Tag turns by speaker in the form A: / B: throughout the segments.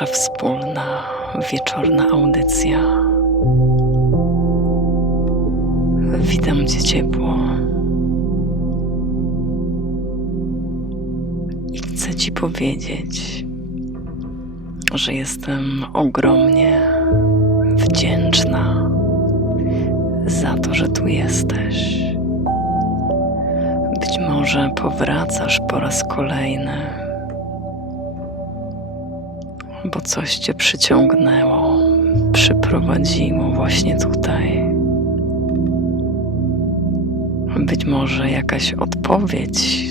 A: nasza wspólna wieczorna audycja. Witam Cię ciepło. I chcę Ci powiedzieć, że jestem ogromnie wdzięczna za to, że tu jesteś. Być może powracasz po raz kolejny bo coś cię przyciągnęło, przyprowadziło właśnie tutaj. Być może jakaś odpowiedź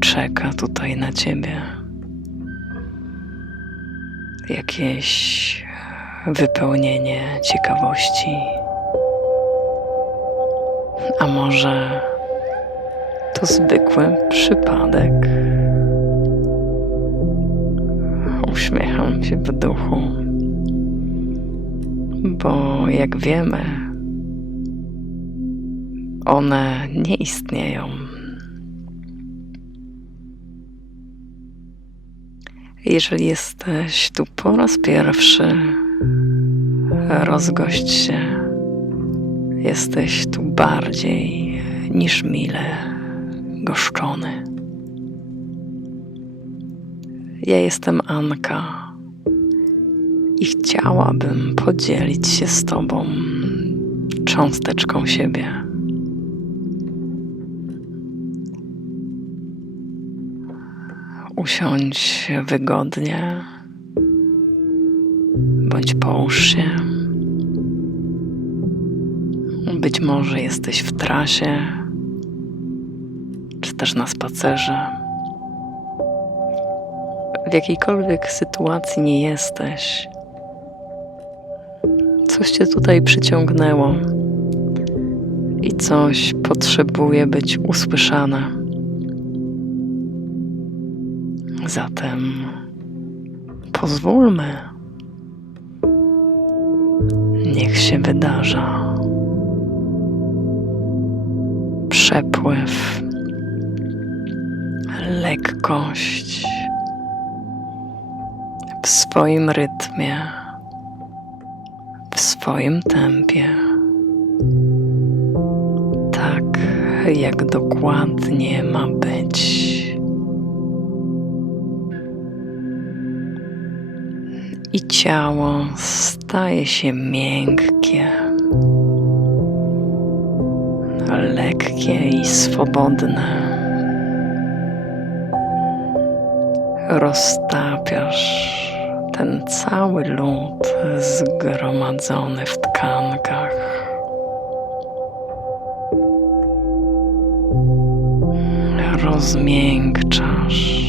A: czeka tutaj na ciebie. Jakieś wypełnienie ciekawości. A może to zwykły przypadek? Uśmiecham się w duchu, bo jak wiemy, one nie istnieją. Jeżeli jesteś tu po raz pierwszy, rozgość się. Jesteś tu bardziej niż mile goszczony. Ja jestem Anka i chciałabym podzielić się z Tobą cząsteczką siebie. Usiądź wygodnie, bądź połóż się. Być może jesteś w trasie, czy też na spacerze w jakiejkolwiek sytuacji nie jesteś, coś cię tutaj przyciągnęło. I coś potrzebuje być usłyszane. Zatem pozwólmy, niech się wydarza. Przepływ, lekkość swoim rytmie, w swoim tempie. Tak, jak dokładnie ma być. I ciało staje się miękkie, lekkie i swobodne. Roztapiasz ten cały lód zgromadzony w tkankach. Rozmiękczasz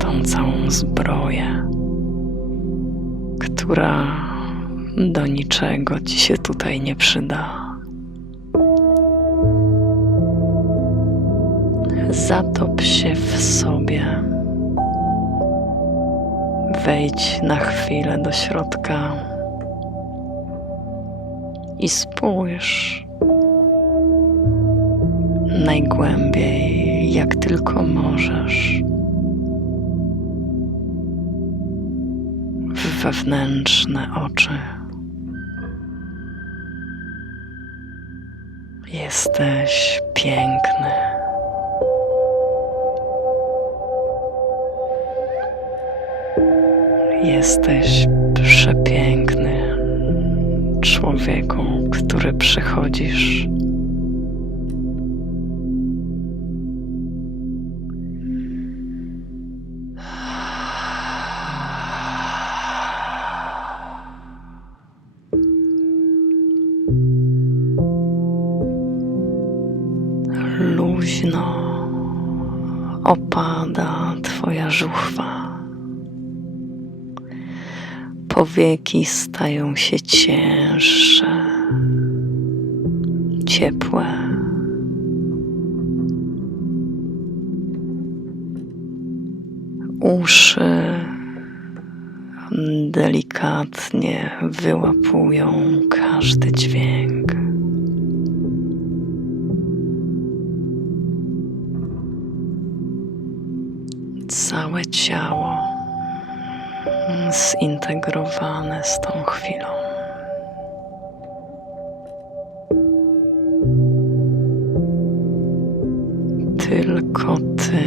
A: tą całą zbroję, która do niczego ci się tutaj nie przyda. Zatop się w sobie. Wejdź na chwilę do środka i spójrz najgłębiej, jak tylko możesz. w wewnętrzne oczy. Jesteś piękny. Jesteś przepiękny człowieku, który przychodzisz. Luźno opada Twoja żuchwa. Powieki stają się cięższe, ciepłe. Uszy delikatnie wyłapują każdy dźwięk. Całe ciało zintegrowane z tą chwilą. Tylko ty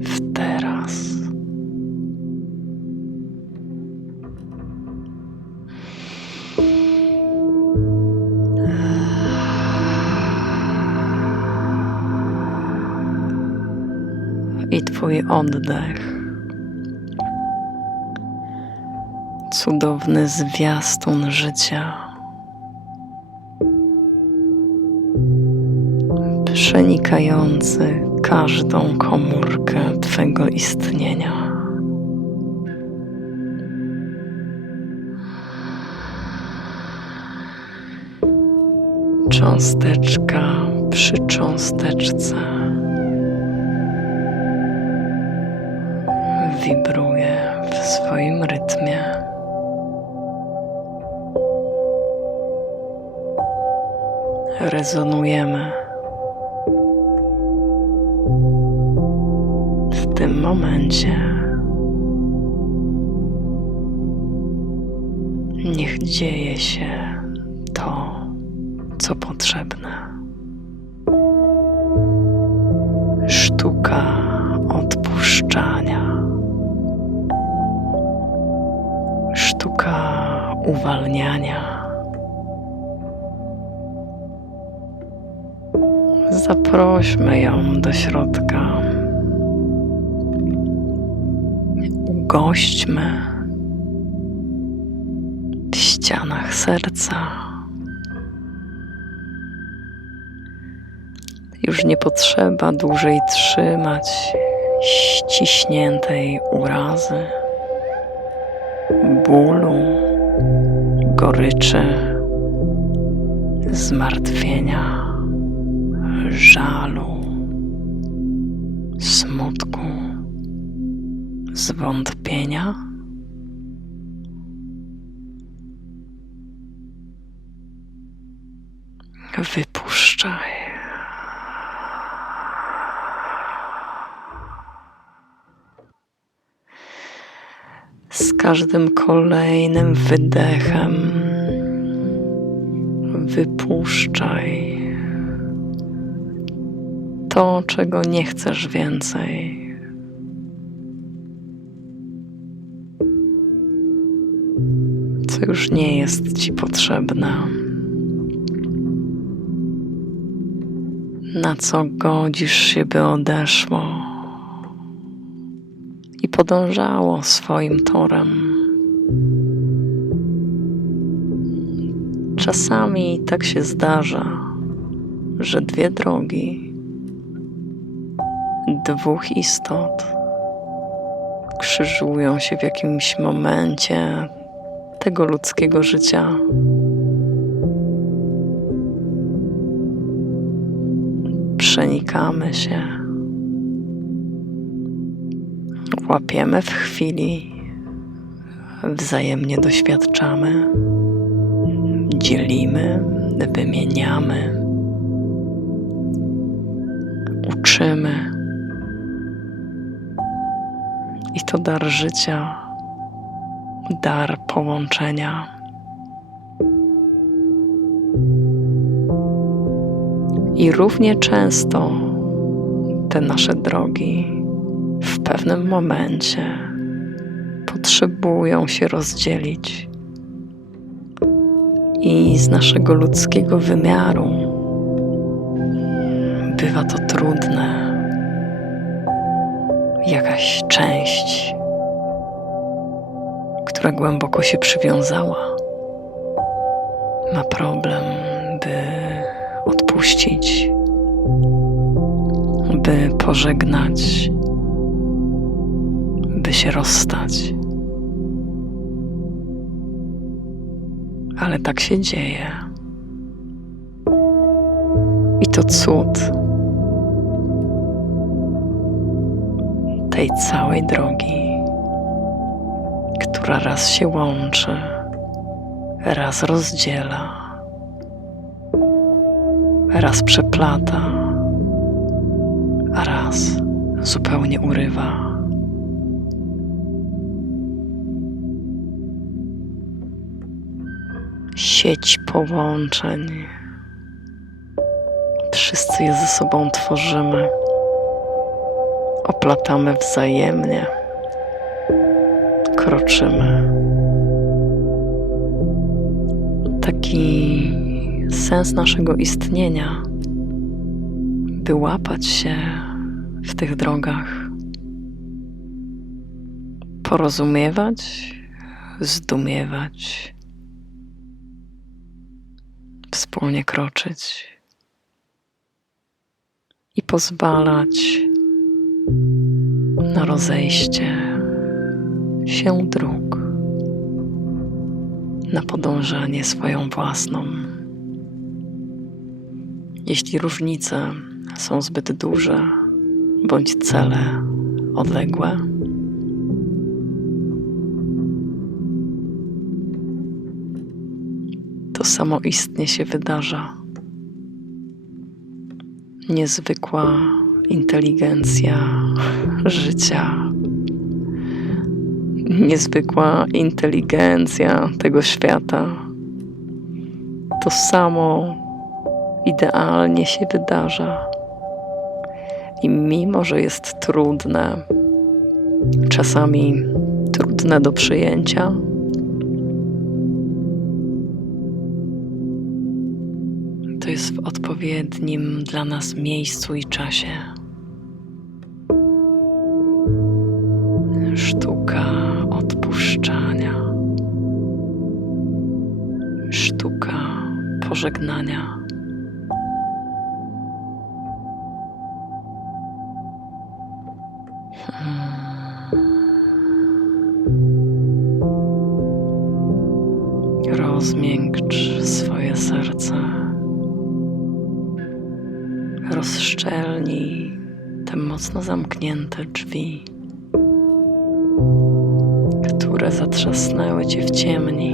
A: w teraz. I twój oddech. Cudowny zwiastun życia. Przenikający każdą komórkę Twego istnienia. Cząsteczka przy cząsteczce wibruje w swoim rytmie. Rezonujemy. W tym momencie niech dzieje się to, co potrzebne. Sztuka odpuszczania. Sztuka uwalniania. Zaprośmy ją do środka. Ugośćmy w ścianach serca. Już nie potrzeba dłużej trzymać ściśniętej urazy, bólu, goryczy, zmartwienia, żalu, smutku, zwątpienia. Wypuszczaj. Z każdym kolejnym wydechem wypuszczaj to, czego nie chcesz więcej. Co już nie jest ci potrzebne. Na co godzisz się, by odeszło i podążało swoim torem. Czasami tak się zdarza, że dwie drogi dwóch istot. Krzyżują się w jakimś momencie tego ludzkiego życia. przenikamy się, łapiemy w chwili, wzajemnie doświadczamy, dzielimy, wymieniamy, uczymy. I to dar życia, dar połączenia. I równie często te nasze drogi w pewnym momencie potrzebują się rozdzielić. I z naszego ludzkiego wymiaru bywa to trudne. Jakaś część, która głęboko się przywiązała, ma problem, by odpuścić, by pożegnać, by się rozstać. Ale tak się dzieje. I to cud tej całej drogi, która raz się łączy, raz rozdziela raz przeplata, a raz zupełnie urywa. Sieć połączeń. Wszyscy je ze sobą tworzymy, oplatamy wzajemnie, kroczymy. Taki sens naszego istnienia, by łapać się w tych drogach, porozumiewać, zdumiewać, wspólnie kroczyć. I pozwalać na rozejście się dróg, na podążanie swoją własną. Jeśli różnice są zbyt duże bądź cele odległe, to samoistnie się wydarza. Niezwykła inteligencja życia, niezwykła inteligencja tego świata. To samo idealnie się wydarza. I mimo, że jest trudne, czasami trudne do przyjęcia, to jest w odpowiednim dla nas miejscu i czasie. Sztuka pożegnania. Rozmiękcz swoje serce. Rozszczelnij te mocno zamknięte drzwi, które zatrzasnęły cię w ciemni.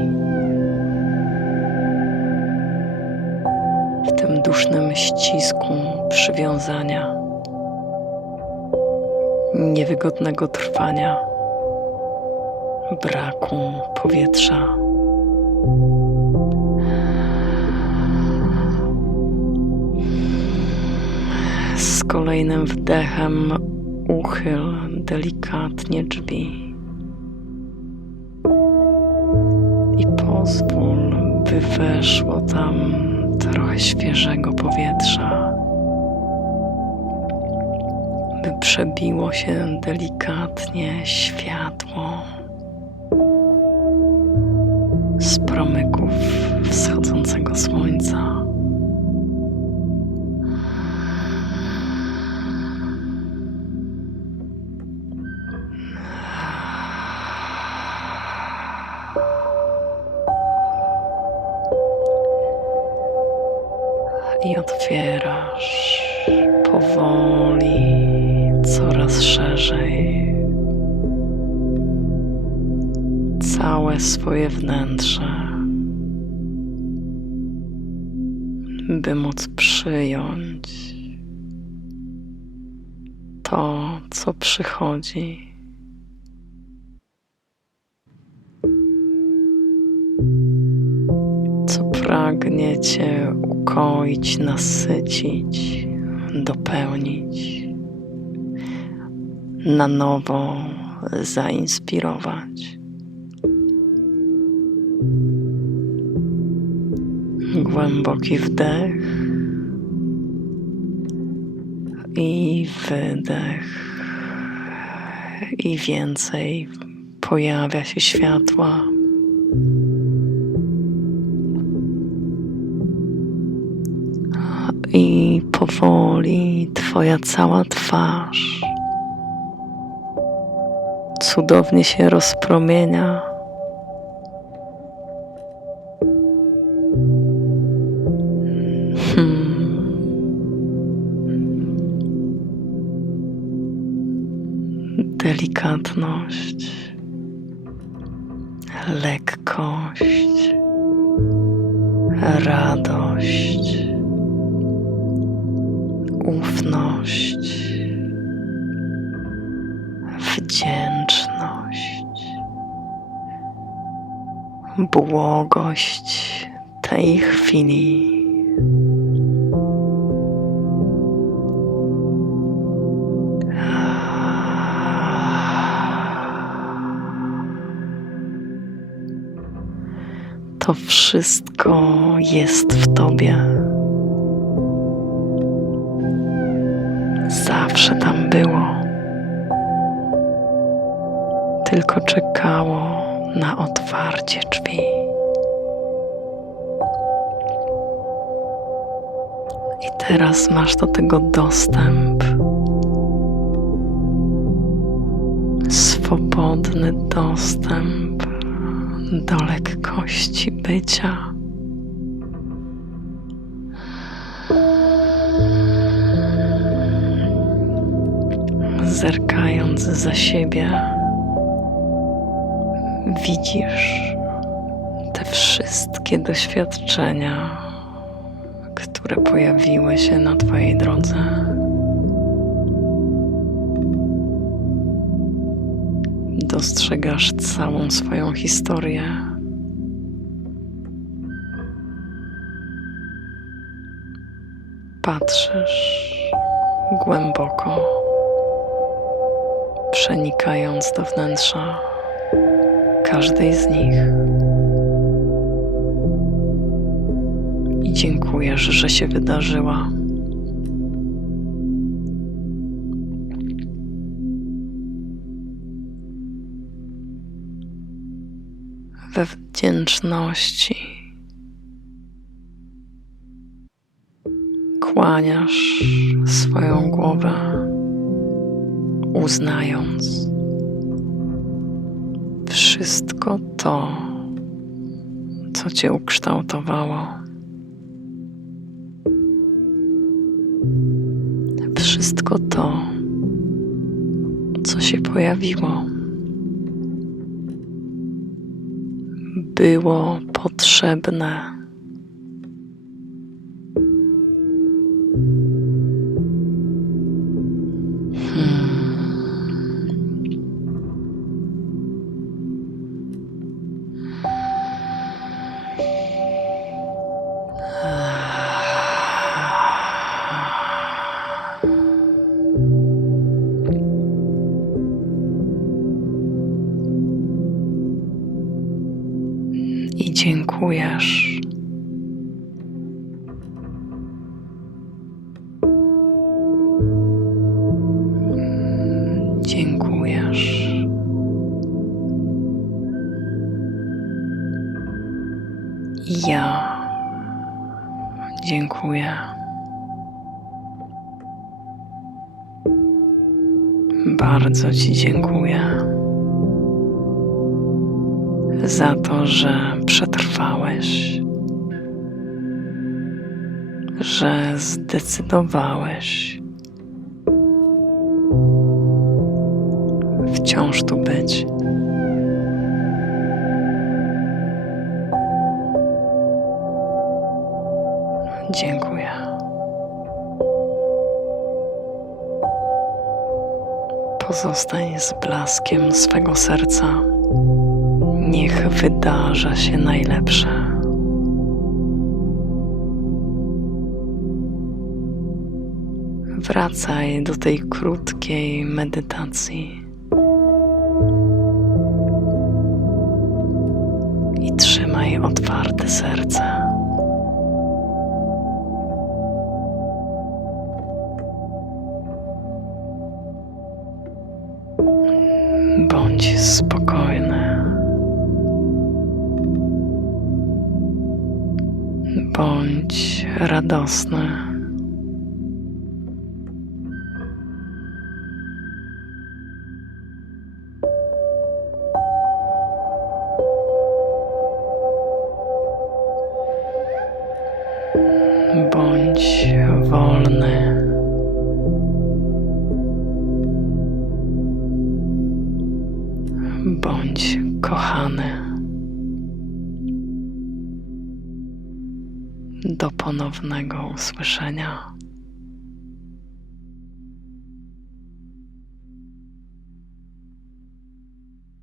A: Ścisku przywiązania, niewygodnego trwania, braku powietrza. Z kolejnym wdechem uchyl delikatnie drzwi i pozwól, by weszło tam trochę świeżego powietrza, by przebiło się delikatnie światło z promyków wschodzącego słońca. I otwierasz powoli, coraz szerzej, całe swoje wnętrze, by móc przyjąć to, co przychodzi. Co pragnie Cię ukoić, nasycić, dopełnić, na nowo zainspirować. Głęboki wdech i wydech, i więcej pojawia się światła. Powoli Twoja cała twarz cudownie się rozpromienia. Hmm. Delikatność, lekkość, radość, ufność, wdzięczność, błogość tej chwili. To wszystko jest w Tobie. Tylko czekało na otwarcie drzwi. I teraz masz do tego dostęp. Swobodny dostęp do lekkości bycia. Zerkając za siebie, widzisz te wszystkie doświadczenia, które pojawiły się na Twojej drodze. Dostrzegasz całą swoją historię. Patrzysz głęboko, przenikając do wnętrza każdej z nich. I dziękujesz, że się wydarzyła. We wdzięczności kłaniasz swoją głowę, uznając wszystko to, co Cię ukształtowało. Wszystko to, co się pojawiło, było potrzebne. Dziękujesz. Ja dziękuję. Bardzo Ci dziękuję za to, że przetrwałeś, że zdecydowałeś wciąż tu być. Dziękuję. Pozostań z blaskiem swego serca. Niech wydarza się najlepsze. Wracaj do tej krótkiej medytacji. Serce. Bądź spokojny. Bądź radosny. Ponownego usłyszenia.